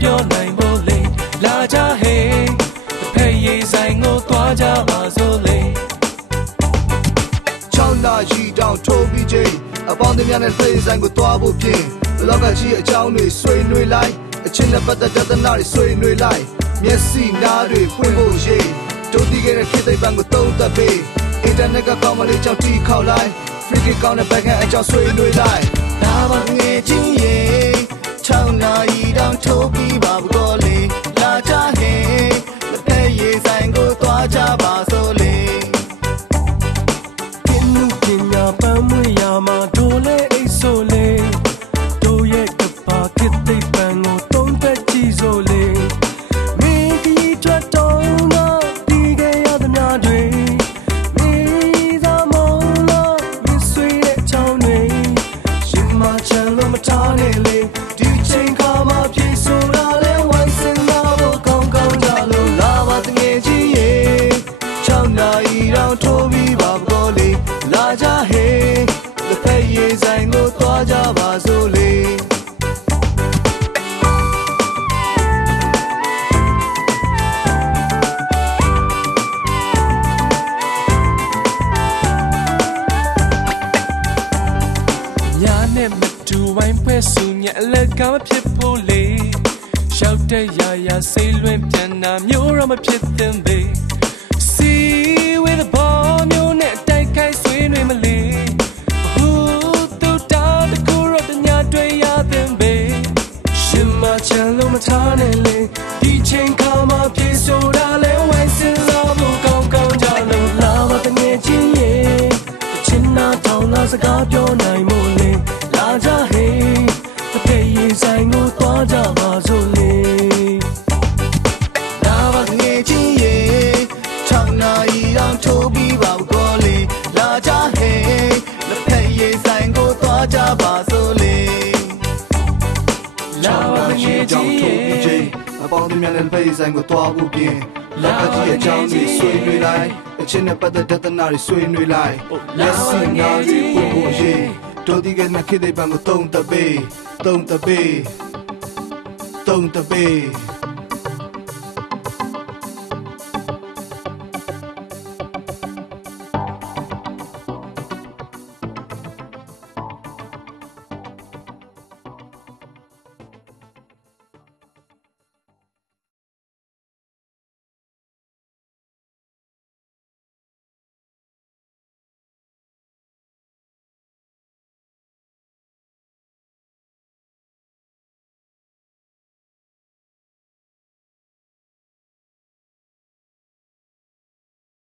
ပြောနိုင်ဖို့လေလာကြဟေးတစ်ဖက်ရေးဆိုင်ကိုသွားကြပါစို့လေ6 နာရီတောင်ထိုးပြီးချိန်အပေါင်းအသင်းများနဲ့ဖေးဆိုင်ကိုသွားဖို့ပြင်လောကကြီးအကြောင်းတွေဆွေးနွေးလိုက်အချင်းနဲ့ပတ်သက်တဲ့သနာတွေဆွေးနွေးလိုက်မျက်စိနားတွေဖွင့်ဖို့ရေးတို့ဒီကရဲ့ခေတ်သိပ္ပံကိုသုံးသပ်ပေးအင်တာနက်ကကောင်းမလေးကြောင့်တီးခေါက်လိုက် free kick ကောင်းတဲ့ backhand အကြောင်းဆွေးနွေးလိုက်ဒါပါငယ်ချင်းရေ6 နာရီတောင်ထိုးပြီးပါဘူးကောလေလာကြဟေးလက်ဖက်ရည်ဆိုင်ကိုသွားကြပါစို့လေပင်လူပညာပန်းမွေရမှာတို့လေအိတ်ဆိုလေတို့ရဲ့ကပါခေတ်သိပ္ပံကိုသုံးသက်ကြည့်စို့လေမင်းကြီးကြွတော့ငါဒီကရသမျှတွေမင်းသာမောင်းလို့ရဆွေတဲ့ချောင်းတွေရှင်မချမ်းလို့မထားနဲ့လေဒီချိန်ခါမှာပြေဆိုတာလေဝိုင်းစင်လာဖို့ကောင်းကောင်းကြလို့လာပါတငယ်ချင်းရေ6 နာရီတောင်ထိုးပြီးပါဘောလေလာကြဟေးလက်ဖက်ရည်ဆိုင်ကိုသွားကြပါစို့လေညာနဲ့မတူဝိုင်းပွဲစုညအလကမဖြစ်ဖို့လေရှောက်တဲ့ရာရာစိတ်လွင်ပြန်တာမျိုးတော့မဖြစ်သင့်ပေစီဝဲတဲ့ဘောမျိုးနဲ့တိုက်ခိုက်ဆွေးနွေးမလေဟူတူတာတကူရတဲ့ညာတွေရသင့်ပေရှင်မချမ်းလို့မထားနဲ့လေဒီချိန်ခါမှာပြေဆိုတာလဲဝိုင်းစင်လာဖို့ကောင်းကောင်းကြလို့လာပါတငယ်ချင်းရေချင်နာထောင်လာစကားပြောနိုင်မို့လေလာကြဟေးတစ်ဖက်ရေးဆိုင်ကိုသွားကြပါစို့လေလာပါငယ်ချင်းရေ6 နာရီတောင်ထိုးပြီးပါဘူးကောလေလာကြဟေးလက်ဖက်ရည်ဆိုင်ကိုသွားကြပါစို့လေလာပါငယ်ချင်းရေအပေါင်းအသင်းများနဲ့ဖေးဆိုင်ကိုသွားဖို့ပြင်လောကကြီးအကြောင်းတွေဆွေးနွေးလိုက်အချင်းနဲ့ပတ်သက်တဲ့သနာတွေဆွေးနွေးလိုက်လက်စီနားတွေပုံပုံရေးတို့ဒီကနေ့ခေတ်သိပ္ပံကိုသုံးသပ်ပေး